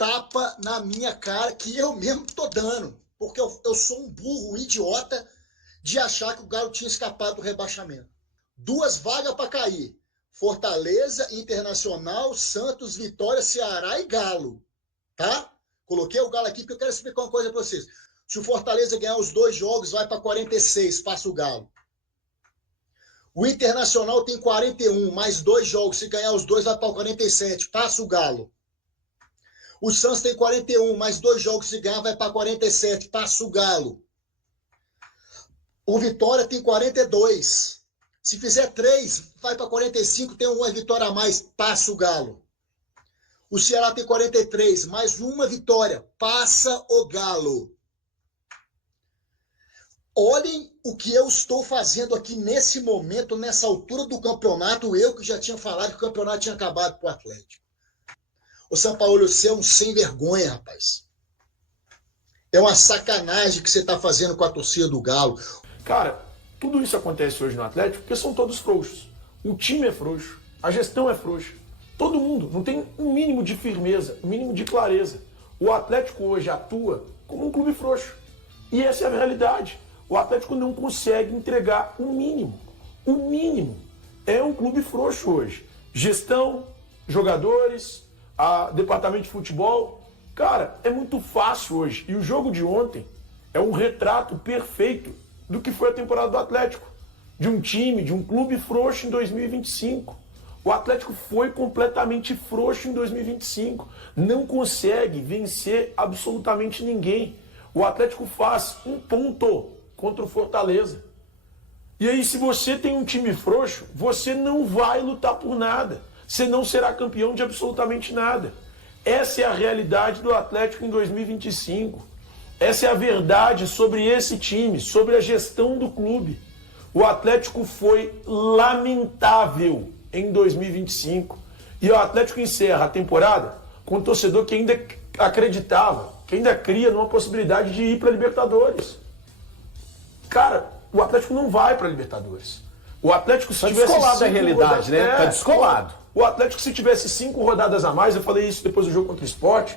tapa na minha cara que eu mesmo tô dando. Porque eu sou um burro, um idiota de achar que o Galo tinha escapado do rebaixamento. 2 vagas para cair. Fortaleza, Internacional, Santos, Vitória, Ceará e Galo. Tá? Coloquei o Galo aqui porque eu quero explicar uma coisa para vocês. Se o Fortaleza ganhar os 2 jogos, vai para 46, passa o Galo. O Internacional tem 41, mais 2 jogos. Se ganhar os 2, vai para 47, passa o Galo. O Santos tem 41, mais 2 jogos. Se ganhar, vai para 47, passa o Galo. O Vitória tem 42. Se fizer 3, vai para 45, tem uma vitória a mais, passa o Galo. O Ceará tem 43, mais uma vitória, passa o Galo. Olhem o que eu estou fazendo aqui nesse momento, nessa altura do campeonato, eu que já tinha falado que o campeonato tinha acabado para o Atlético. O Sampaoli, você é um sem vergonha, rapaz. É uma sacanagem que você está fazendo com a torcida do Galo. Cara, tudo isso acontece hoje no Atlético porque são todos frouxos. O time é frouxo, a gestão é frouxa. Todo mundo não tem um mínimo de firmeza, um mínimo de clareza. O Atlético hoje atua como um clube frouxo. E essa é a realidade. O Atlético não consegue entregar o mínimo. O mínimo. É um clube frouxo hoje. Gestão, jogadores, departamento de futebol. Cara, é muito fácil hoje. E o jogo de ontem é um retrato perfeito do que foi a temporada do Atlético. De um time, de um clube frouxo em 2025. O Atlético foi completamente frouxo em 2025. Não consegue vencer absolutamente ninguém. O Atlético faz um ponto contra o Fortaleza. E aí, se você tem um time frouxo, você não vai lutar por nada. Você não será campeão de absolutamente nada. Essa é a realidade do Atlético em 2025. Essa é a verdade sobre esse time, sobre a gestão do clube. O Atlético foi lamentável em 2025. E o Atlético encerra a temporada com um torcedor que ainda acreditava, que ainda cria numa possibilidade de ir para a Libertadores. Cara, o Atlético não vai para a Libertadores. O Atlético, se tivesse descolado da realidade, né? Tá descolado. O Atlético, se tivesse 5 rodadas a mais, eu falei isso depois do jogo contra o Sport.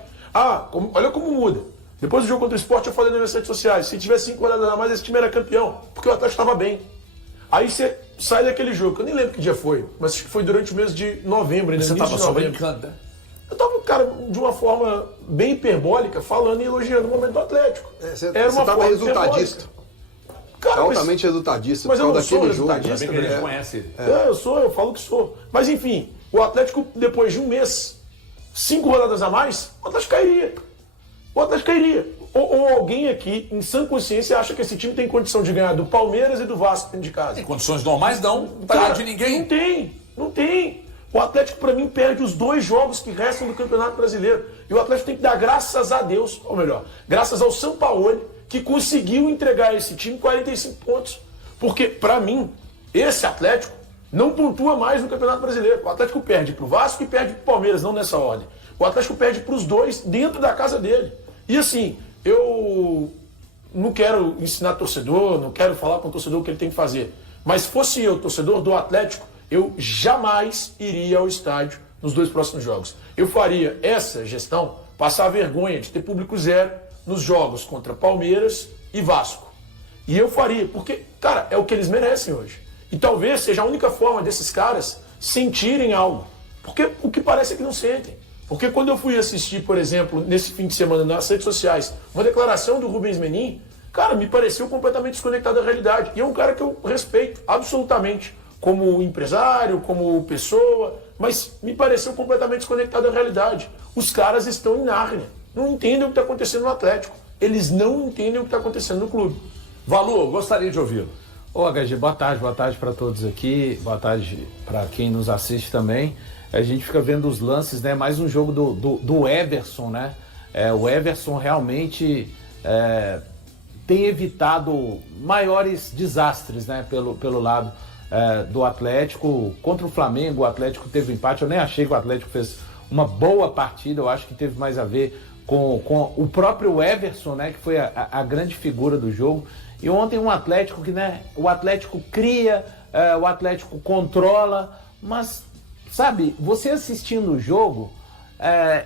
Olha como muda. Depois do jogo contra o Sport, eu falei nas minhas redes sociais. Se tivesse 5 rodadas a mais, esse time era campeão. Porque o Atlético estava bem. Aí você sai daquele jogo, que eu nem lembro que dia foi, mas acho que foi durante o mês de novembro. Você estava só brincando, né? Eu estava, cara, de uma forma bem hiperbólica, falando e elogiando o momento do Atlético. Você estava resultadista. Cara, altamente resultadista. Mas eu não sou daquele jogo. resultadista. Que eles conhecem. Eu falo que sou. Mas enfim, o Atlético, depois de um mês, 5 rodadas a mais, o Atlético cairia. O Atlético cairia. Ou alguém aqui, em sã consciência, acha que esse time tem condição de ganhar do Palmeiras e do Vasco dentro de casa. Em condições normais não tá ganhando de ninguém. Não tem. O Atlético, pra mim, perde os 2 jogos que restam do Campeonato Brasileiro. E o Atlético tem que dar graças a Deus, ou melhor, graças ao Sampaoli, que conseguiu entregar a esse time 45 pontos. Porque, pra mim, esse Atlético não pontua mais no Campeonato Brasileiro. O Atlético perde pro Vasco e perde pro Palmeiras, não nessa ordem. O Atlético perde pros 2 dentro da casa dele. E assim, eu não quero ensinar torcedor, não quero falar com o torcedor o que ele tem que fazer. Mas fosse eu, torcedor do Atlético, eu jamais iria ao estádio nos 2 próximos jogos. Eu faria essa gestão passar a vergonha de ter público zero nos jogos contra Palmeiras e Vasco. E eu faria, porque, cara, é o que eles merecem hoje. E talvez seja a única forma desses caras sentirem algo. Porque o que parece é que não sentem. Porque quando eu fui assistir, por exemplo, nesse fim de semana nas redes sociais, uma declaração do Rubens Menin, cara, me pareceu completamente desconectado da realidade. E é um cara que eu respeito absolutamente, como empresário, como pessoa, mas me pareceu completamente desconectado da realidade. Os caras estão em Nárnia, não entendem o que está acontecendo no Atlético. Eles não entendem o que está acontecendo no clube. Valor, gostaria de ouvi-lo. Ô, HG, boa tarde para todos aqui, boa tarde para quem nos assiste também. A gente fica vendo os lances, né? Mais um jogo do Everson, né? O Everson realmente tem evitado maiores desastres, né? Pelo lado do Atlético. Contra o Flamengo, o Atlético teve um empate. Eu nem achei que o Atlético fez uma boa partida. Eu acho que teve mais a ver com o próprio Everson, né? Que foi a grande figura do jogo. E ontem um Atlético que, né? O Atlético cria, o Atlético controla, mas... Sabe, você assistindo o jogo,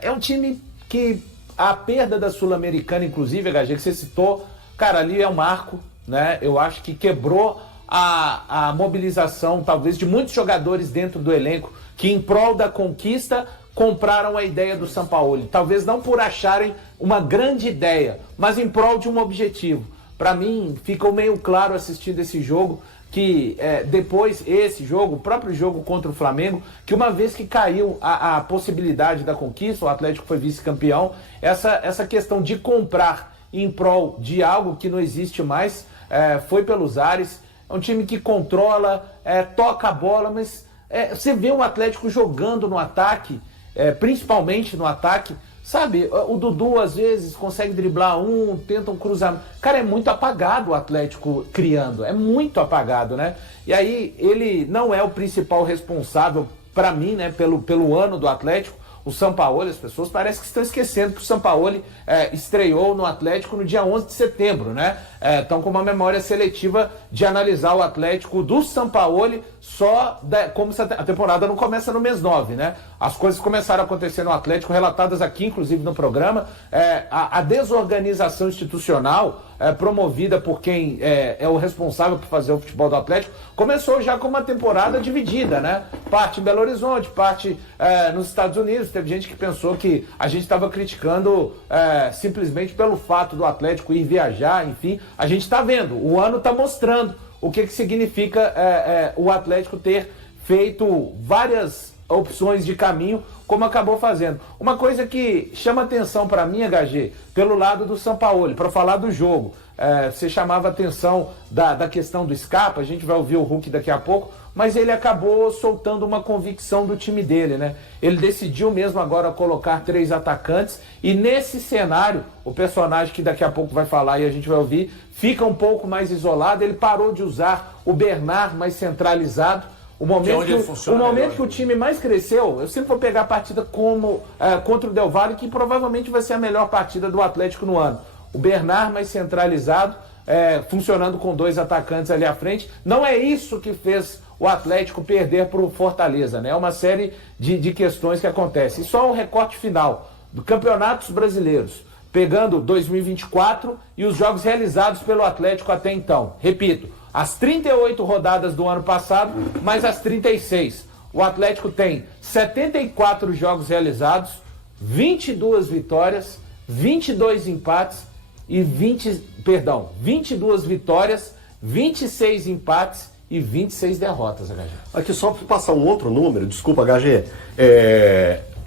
é um time que a perda da Sul-Americana, inclusive, HG, que você citou, cara, ali é um marco, né? Eu acho que quebrou a mobilização, talvez, de muitos jogadores dentro do elenco que, em prol da conquista, compraram a ideia do Sampaoli. Talvez não por acharem uma grande ideia, mas em prol de um objetivo. Para mim, ficou meio claro assistindo esse jogo que depois, esse jogo, o próprio jogo contra o Flamengo, que uma vez que caiu a possibilidade da conquista, o Atlético foi vice-campeão, essa questão de comprar em prol de algo que não existe mais, foi pelos ares. É um time que controla, toca a bola, mas você vê o Atlético jogando no ataque, principalmente no ataque, sabe? O Dudu às vezes consegue driblar tenta um cruzamento. Cara, é muito apagado o Atlético criando, é muito apagado, né? E aí ele não é o principal responsável, para mim, né, pelo ano do Atlético. O Sampaoli, as pessoas parecem que estão esquecendo que o Sampaoli estreou no Atlético no dia 11 de setembro, né? Estão com uma memória seletiva de analisar o Atlético do Sampaoli como se a temporada não começa no mês 9, né? As coisas começaram a acontecer no Atlético, relatadas aqui, inclusive, no programa. A desorganização institucional promovida por quem é o responsável por fazer o futebol do Atlético começou já com uma temporada dividida, né? Parte em Belo Horizonte, parte nos Estados Unidos. Teve gente que pensou que a gente estava criticando simplesmente pelo fato do Atlético ir viajar, enfim. A gente está vendo, o ano está mostrando o que significa o Atlético ter feito várias opções de caminho, como acabou fazendo. Uma coisa que chama atenção para mim, HG, pelo lado do Sampaoli, para falar do jogo, você chamava atenção da questão do Scarpa, a gente vai ouvir o Hulk daqui a pouco, mas ele acabou soltando uma convicção do time dele, né? Ele decidiu mesmo agora colocar 3 atacantes e nesse cenário, o personagem que daqui a pouco vai falar e a gente vai ouvir, fica um pouco mais isolado, ele parou de usar o Bernard mais centralizado. O momento que o time mais cresceu, eu sempre vou pegar a partida contra o Del Valle, que provavelmente vai ser a melhor partida do Atlético no ano. O Bernard mais centralizado, funcionando com 2 atacantes ali à frente. Não é isso que fez o Atlético perder para o Fortaleza, né? É uma série de questões que acontecem. E só um recorte final do Campeonatos Brasileiros, pegando 2024 e os jogos realizados pelo Atlético até então. Repito, as 38 rodadas do ano passado, mais as 36. O Atlético tem 74 jogos realizados, 22 vitórias, 22 empates e 22 vitórias, 26 empates e 26 derrotas, HG. Aqui só para passar um outro número, desculpa, HG,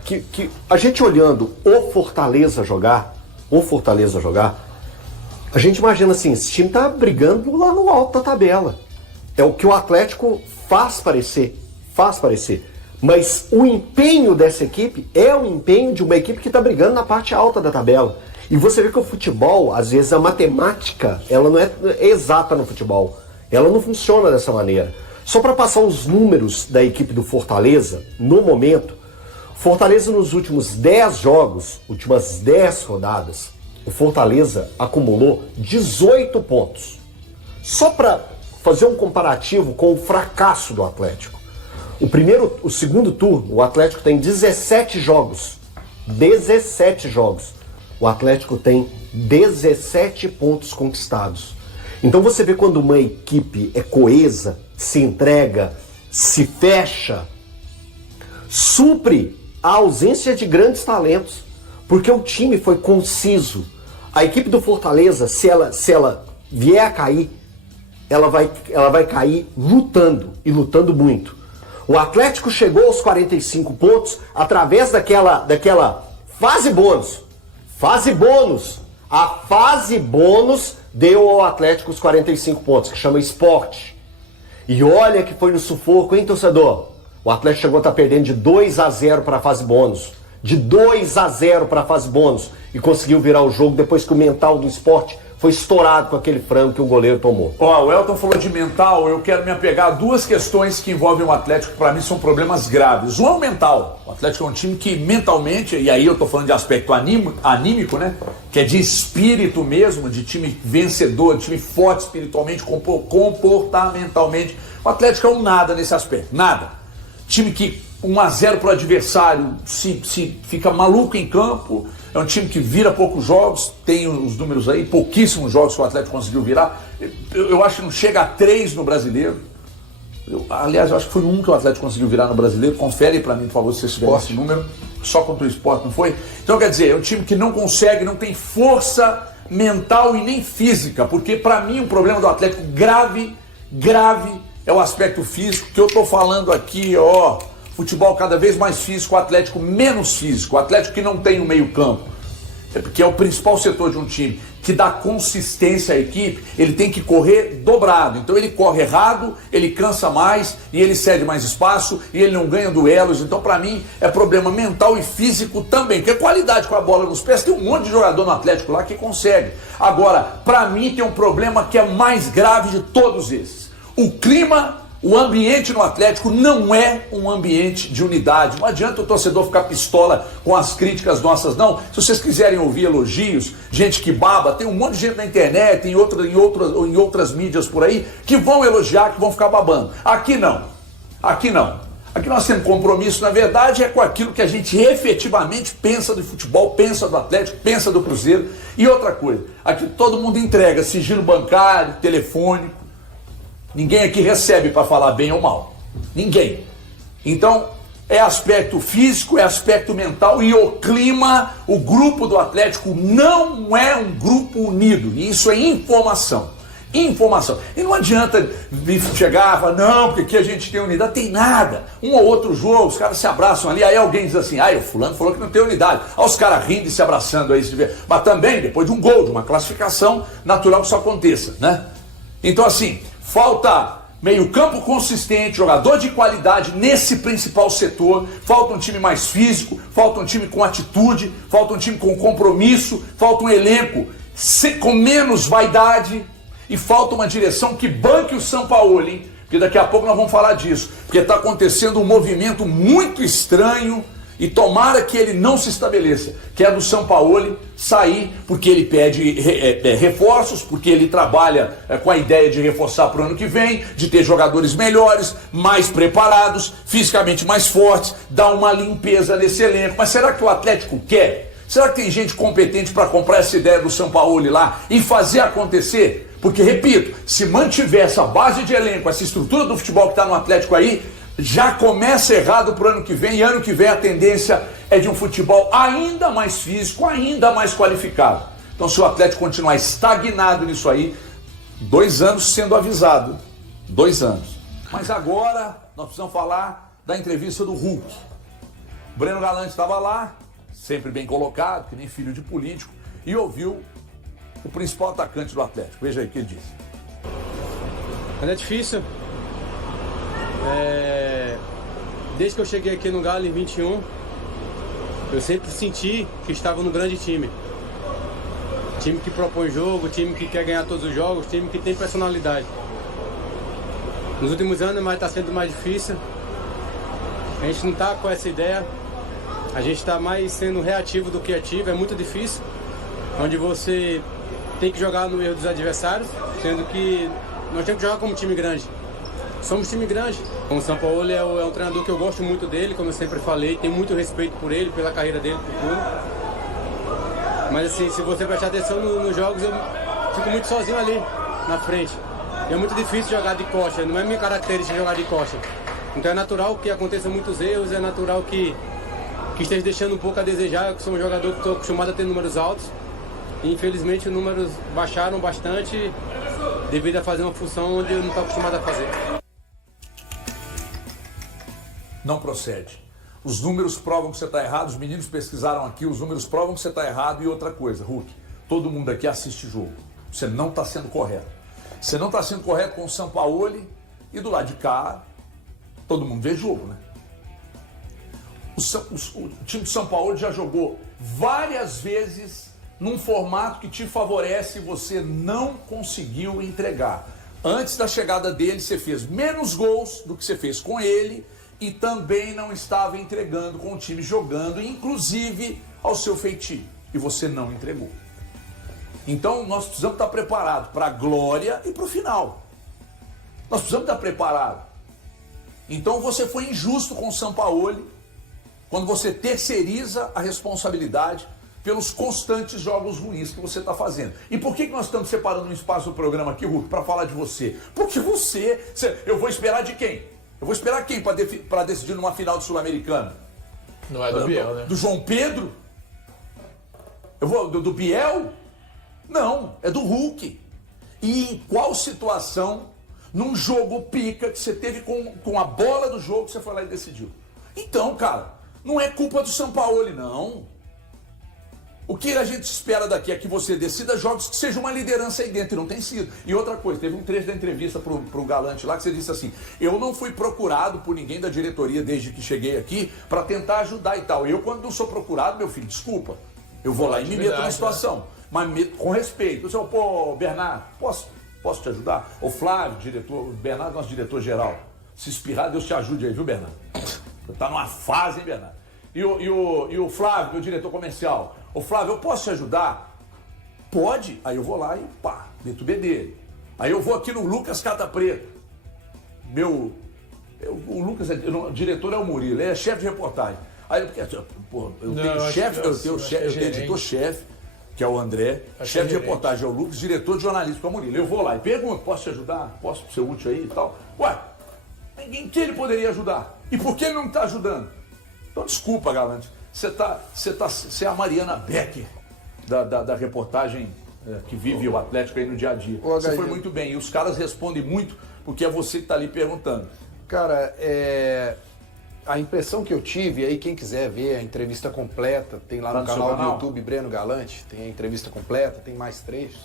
que a gente olhando o Fortaleza jogar, a gente imagina assim, esse time tá brigando lá no alto da tabela. É o que o Atlético faz parecer. Mas o empenho dessa equipe é o empenho de uma equipe que está brigando na parte alta da tabela. E você vê que o futebol, às vezes a matemática, ela não é exata no futebol. Ela não funciona dessa maneira. Só para passar os números da equipe do Fortaleza, no momento, Fortaleza nos últimos 10 jogos, últimas 10 rodadas, o Fortaleza acumulou 18 pontos. Só para fazer um comparativo com o fracasso do Atlético. O segundo turno, o Atlético tem 17 jogos. 17 jogos. O Atlético tem 17 pontos conquistados. Então você vê quando uma equipe é coesa, se entrega, se fecha, supre a ausência de grandes talentos, porque o time foi conciso. A equipe do Fortaleza, se ela vier a cair, ela vai cair lutando, e lutando muito. O Atlético chegou aos 45 pontos através daquela fase bônus. Fase bônus. A fase bônus deu ao Atlético os 45 pontos, que chama esporte. E olha que foi no sufoco, hein, torcedor? O Atlético chegou a estar perdendo de 2-0 para a fase bônus. De 2-0 para a fase bônus. E conseguiu virar o jogo depois que o mental do esporte foi estourado com aquele frango que o goleiro tomou. Ó, o Elton falou de mental, eu quero me apegar a 2 questões que envolvem o Atlético, que para mim são problemas graves. Um é o mental. O Atlético é um time que mentalmente, e aí eu tô falando de aspecto anímico, né? Que é de espírito mesmo, de time vencedor, de time forte espiritualmente, comportamentalmente. O Atlético é um nada nesse aspecto, nada. Time que 1-0 pro adversário se fica maluco em campo, É um time que vira poucos jogos, tem os números aí, pouquíssimos jogos que o Atlético conseguiu virar. Eu acho que não chega a 3 no Brasileiro. Aliás, eu acho que foi um que o Atlético conseguiu virar no Brasileiro. Confere pra mim, por favor, se vocês tiverem esse número. Só contra o Sport, não foi? Então, quer dizer, é um time que não consegue, não tem força mental e nem física. Porque, pra mim, um problema do Atlético grave é o aspecto físico. Que eu tô falando aqui, ó... Futebol cada vez mais físico, o Atlético menos físico. O Atlético que não tem um meio campo, que é o principal setor de um time, que dá consistência à equipe, ele tem que correr dobrado. Então ele corre errado, ele cansa mais, e ele cede mais espaço, e ele não ganha duelos. Então pra mim é problema mental e físico também, porque qualidade com a bola nos pés, tem um monte de jogador no Atlético lá que consegue. Agora, pra mim tem um problema que é mais grave de todos esses. O clima... O ambiente no Atlético não é um ambiente de unidade. Não adianta o torcedor ficar pistola com as críticas nossas, não. Se vocês quiserem ouvir elogios, gente que baba, tem um monte de gente na internet, em outras mídias por aí, que vão elogiar, que vão ficar babando. Aqui não. Aqui não. Aqui nós temos compromisso, na verdade, é com aquilo que a gente efetivamente pensa do futebol, pensa do Atlético, pensa do Cruzeiro. E outra coisa, aqui todo mundo entrega sigilo bancário, telefônico. Ninguém aqui recebe para falar bem ou mal. Ninguém. Então, é aspecto físico, é aspecto mental e o clima, o grupo do Atlético não é um grupo unido. E isso é informação. Informação. E não adianta chegar e falar, não, porque aqui a gente tem unidade. Tem nada. Um ou outro jogo, os caras se abraçam ali, aí alguém diz assim, o fulano falou que não tem unidade. Aí os caras rindo e se abraçando aí. Mas também, depois de um gol, de uma classificação, natural que isso aconteça, né? Então, assim... Falta meio-campo consistente, jogador de qualidade nesse principal setor. Falta um time mais físico, falta um time com atitude, falta um time com compromisso, falta um elenco com menos vaidade e falta uma direção que banque o Sampaoli, porque daqui a pouco nós vamos falar disso. Porque está acontecendo um movimento muito estranho e tomara que ele não se estabeleça, que é do Sampaoli sair, porque ele pede reforços, porque ele trabalha com a ideia de reforçar para o ano que vem, de ter jogadores melhores, mais preparados, fisicamente mais fortes, dar uma limpeza nesse elenco. Mas será que o Atlético quer? Será que tem gente competente para comprar essa ideia do Sampaoli lá e fazer acontecer? Porque, repito, se mantiver essa base de elenco, essa estrutura do futebol que está no Atlético aí, já começa errado para o ano que vem, e ano que vem a tendência é de um futebol ainda mais físico, ainda mais qualificado. Então, se o Atlético continuar estagnado nisso aí, 2 anos sendo avisado, 2 anos. Mas agora nós precisamos falar da entrevista do Hulk. O Breno Galante estava lá, sempre bem colocado, que nem filho de político, e ouviu o principal atacante do Atlético. Veja aí o que ele disse. Mas é difícil. Desde que eu cheguei aqui no Galo em 21, eu sempre senti que estava no grande time. Time que propõe jogo, time que quer ganhar todos os jogos, time que tem personalidade. Nos últimos anos está sendo mais difícil. A gente não está com essa ideia. A gente está mais sendo reativo do que ativo, é muito difícil. Onde você tem que jogar no erro dos adversários, sendo que nós temos que jogar como time grande. Somos time grande. O Sampaoli é um treinador que eu gosto muito dele, como eu sempre falei, tenho muito respeito por ele, pela carreira dele, por tudo. Mas assim, se você prestar atenção nos jogos, eu fico muito sozinho ali, na frente. É muito difícil jogar de costa, não é minha característica jogar de costa. Então é natural que aconteçam muitos erros, é natural que esteja deixando um pouco a desejar. Eu sou um jogador que estou acostumado a ter números altos. E infelizmente os números baixaram bastante devido a fazer uma função onde eu não estou acostumado a fazer. Não procede. Os números provam que você está errado, os meninos pesquisaram aqui, os números provam que você está errado. E outra coisa, Hulk, todo mundo aqui assiste jogo. Você não está sendo correto. Você não está sendo correto com o Sampaoli e do lado de cá, todo mundo vê jogo, né? O time do Sampaoli já jogou várias vezes num formato que te favorece e você não conseguiu entregar. Antes da chegada dele, você fez menos gols do que você fez com ele e também não estava entregando com o time jogando, inclusive ao seu feitio. E você não entregou. Então nós precisamos estar preparados para a glória e para o final. Nós precisamos estar preparados. Então você foi injusto com o Sampaoli quando você terceiriza a responsabilidade pelos constantes jogos ruins que você está fazendo. E por que nós estamos separando um espaço do programa aqui, Hulk, para falar de você? Porque eu vou esperar de quem? Eu vou esperar quem para decidir numa final de Sul-Americana? Não é do Biel, né? Do João Pedro? Eu vou do Biel? Não, é do Hulk. E em qual situação, num jogo pica que você teve com a bola do jogo, você foi lá e decidiu? Então, cara, não é culpa do Sampaoli, não. O que a gente espera daqui é que você decida jogos que seja uma liderança aí dentro, e não tem sido. E outra coisa, teve um trecho da entrevista pro Galante lá que você disse assim: eu não fui procurado por ninguém da diretoria desde que cheguei aqui para tentar ajudar e tal. Eu, quando não sou procurado, meu filho, desculpa, eu vou lá e me meto na situação. Mas com respeito. Eu disse, pô, Bernardo, posso te ajudar? O Flávio, diretor, o Bernardo, nosso diretor-geral. Se espirrar, Deus te ajude aí, viu, Bernardo? Tá numa fase, hein, Bernardo? E o Flávio, meu diretor comercial. Ô Flávio, eu posso te ajudar? Pode. Aí eu vou lá e pá, meto o B dele. Aí eu vou aqui no Lucas Cata Preta. O Lucas, o diretor é o Murilo, ele é chefe de reportagem. Aí eu tenho chefe, eu tenho editor-chefe, que é o André, chefe de reportagem é o Lucas, diretor de jornalismo é o Murilo. Eu vou lá e pergunto, posso te ajudar? Posso ser útil aí e tal? Ué, em que ele poderia ajudar? E por que ele não está ajudando? Então desculpa, Galante, você é a Mariana Becker da reportagem que vive o Atlético aí no dia a dia. Você foi muito bem, e os caras respondem muito porque é você que está ali perguntando. Cara, a impressão que eu tive, aí quem quiser ver a entrevista completa, tem lá no canal do YouTube Breno Galante, tem a entrevista completa, tem mais trechos.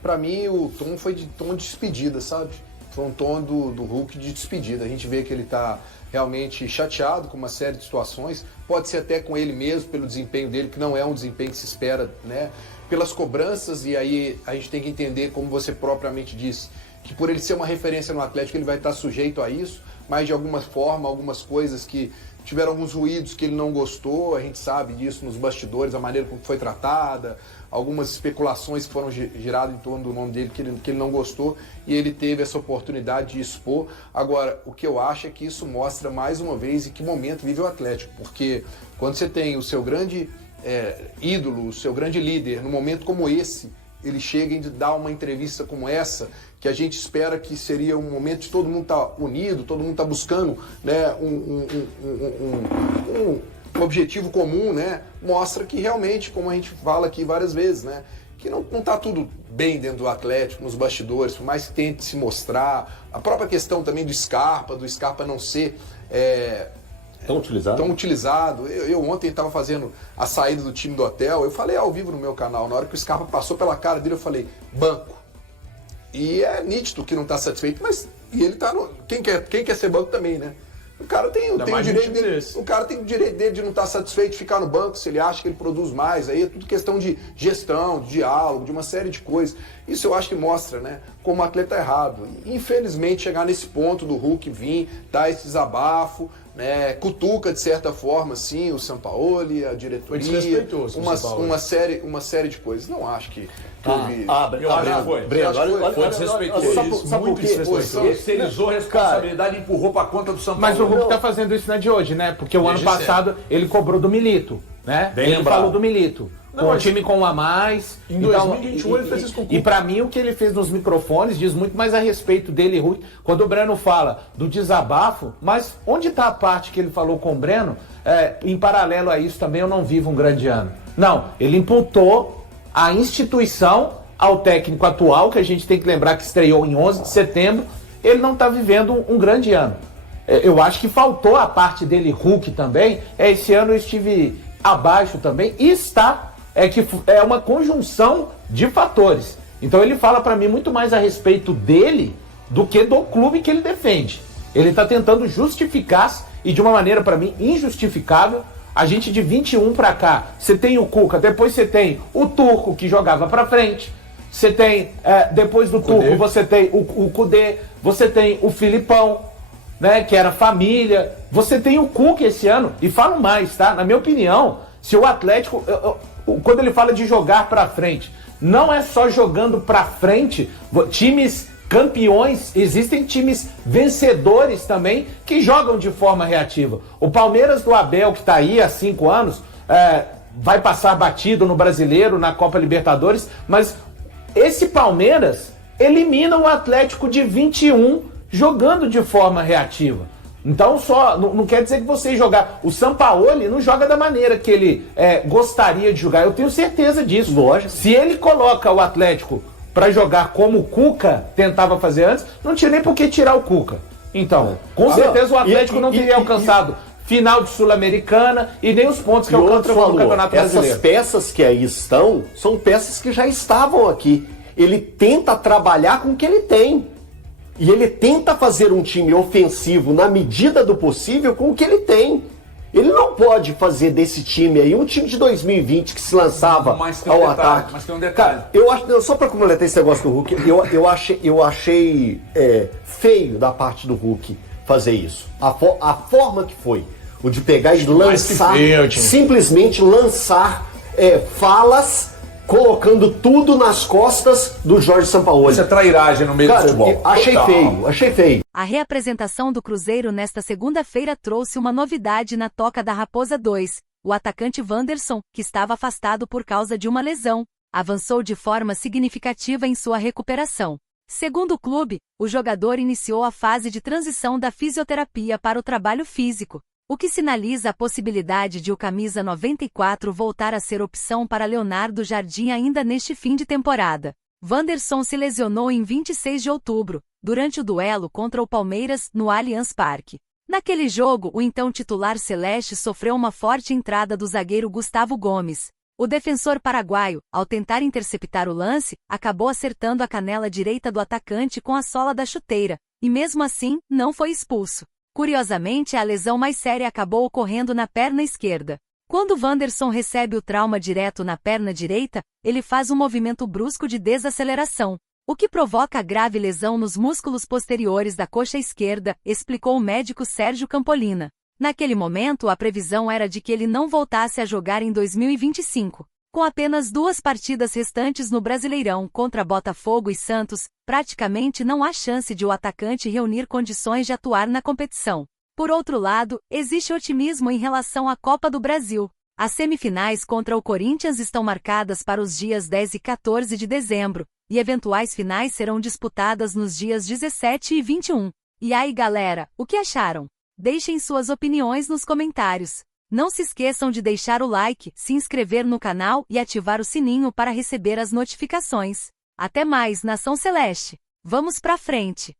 Pra mim o tom foi de tom de despedida, sabe? Foi um tom do Hulk de despedida. A gente vê que ele tá realmente chateado com uma série de situações, pode ser até com ele mesmo, pelo desempenho dele, que não é um desempenho que se espera, né? Pelas cobranças, e aí a gente tem que entender, como você propriamente disse, que por ele ser uma referência no Atlético, ele vai estar sujeito a isso, mas de alguma forma, algumas coisas que tiveram alguns ruídos que ele não gostou, a gente sabe disso nos bastidores, a maneira como foi tratada, algumas especulações que foram giradas em torno do nome dele que ele não gostou, e ele teve essa oportunidade de expor. Agora, o que eu acho é que isso mostra mais uma vez em que momento vive o Atlético, porque quando você tem o seu grande ídolo, o seu grande líder, num momento como esse, ele chega e dá uma entrevista como essa, que a gente espera que seria um momento de todo mundo estar unido, todo mundo estar buscando, né, um objetivo comum, né, mostra que realmente, como a gente fala aqui várias vezes, né, que não está tudo bem dentro do Atlético, nos bastidores, por mais que tente se mostrar. A própria questão também do Scarpa não ser tão utilizado. Eu ontem estava fazendo a saída do time do hotel, eu falei ao vivo no meu canal, na hora que o Scarpa passou pela cara dele, eu falei, banco. E é nítido que não está satisfeito, mas ele tá no... Quem quer ser banco também, né? O cara tem o direito dele, o cara tem o direito dele de não estar satisfeito, de ficar no banco, se ele acha que ele produz mais. Aí é tudo questão de gestão, de diálogo, de uma série de coisas. Isso eu acho que mostra, né, como o atleta é errado. E, infelizmente, chegar nesse ponto do Hulk vir, dar esse desabafo, né, cutuca de certa forma, sim, o Sampaoli, a diretoria, uma série de coisas. Não acho que Foi desrespeitoso. Sabe por quê? Terceirizou a responsabilidade e empurrou para conta do Sampaoli. Mas o Hulk tá fazendo isso não é de hoje, né? Porque o ano passado ele cobrou do Milito, né? Ele falou do Milito. Com o time com um a mais. Em 2021 ele fez isso com o Cuca. E pra mim o que ele fez nos microfones diz muito mais a respeito dele e Hulk. Quando o Breno fala do desabafo, mas onde tá a parte que ele falou com o Breno? Em paralelo a isso também eu não vivo um grande ano. Não, ele imputou a instituição ao técnico atual, que a gente tem que lembrar que estreou em 11 de setembro, ele não tá vivendo um grande ano. Eu acho que faltou a parte dele, Hulk também. Esse ano eu estive abaixo também e está... É uma conjunção de fatores. Então ele fala para mim muito mais a respeito dele do que do clube que ele defende. Ele está tentando justificar, e de uma maneira para mim injustificável, a gente de 21 para cá. Você tem o Cuca, depois você tem o Turco que jogava para frente, você tem, depois do Turco você tem o Kudê, você tem o Filipão, né, que era família, você tem o Cuca esse ano, e falo mais, tá? Na minha opinião, se o Atlético... Quando ele fala de jogar pra frente, não é só jogando pra frente. Times campeões, existem times vencedores também que jogam de forma reativa. O Palmeiras do Abel, que tá aí há 5 anos, vai passar batido no Brasileiro, na Copa Libertadores, mas esse Palmeiras elimina o Atlético de 21 jogando de forma reativa. Então não quer dizer que você jogar... O Sampaoli não joga da maneira que ele gostaria de jogar. Eu tenho certeza disso. Lógico. Se ele coloca o Atlético para jogar como o Cuca tentava fazer antes, não tinha nem por que tirar o Cuca. Então, com certeza o Atlético não teria alcançado final de Sul-Americana e nem os pontos que alcançou no Campeonato Brasileiro. Essas peças que aí estão, são peças que já estavam aqui. Ele tenta trabalhar com o que ele tem. E ele tenta fazer um time ofensivo na medida do possível com o que ele tem. Ele não pode fazer desse time aí um time de 2020 que se lançava ao ataque. Mas tem um detalhe. Cara, eu acho, só para completar esse negócio do Hulk, eu achei feio da parte do Hulk fazer isso. A forma que foi. O de pegar e lançar, simplesmente lançar falas, colocando tudo nas costas do Jorge Sampaoli. Isso é trairagem no meio do futebol. Achei feio. A reapresentação do Cruzeiro nesta segunda-feira trouxe uma novidade na Toca da Raposa 2. O atacante Wanderson, que estava afastado por causa de uma lesão, avançou de forma significativa em sua recuperação. Segundo o clube, o jogador iniciou a fase de transição da fisioterapia para o trabalho físico, o que sinaliza a possibilidade de o camisa 94 voltar a ser opção para Leonardo Jardim ainda neste fim de temporada. Wanderson se lesionou em 26 de outubro, durante o duelo contra o Palmeiras no Allianz Parque. Naquele jogo, o então titular celeste sofreu uma forte entrada do zagueiro Gustavo Gomes. O defensor paraguaio, ao tentar interceptar o lance, acabou acertando a canela direita do atacante com a sola da chuteira, e mesmo assim, não foi expulso. Curiosamente, a lesão mais séria acabou ocorrendo na perna esquerda. Quando Wanderson recebe o trauma direto na perna direita, ele faz um movimento brusco de desaceleração, o que provoca grave lesão nos músculos posteriores da coxa esquerda, explicou o médico Sérgio Campolina. Naquele momento, a previsão era de que ele não voltasse a jogar em 2025. Com apenas 2 partidas restantes no Brasileirão contra Botafogo e Santos, praticamente não há chance de o atacante reunir condições de atuar na competição. Por outro lado, existe otimismo em relação à Copa do Brasil. As semifinais contra o Corinthians estão marcadas para os dias 10 e 14 de dezembro, e eventuais finais serão disputadas nos dias 17 e 21. E aí, galera, o que acharam? Deixem suas opiniões nos comentários. Não se esqueçam de deixar o like, se inscrever no canal e ativar o sininho para receber as notificações. Até mais, Nação Celeste! Vamos pra frente!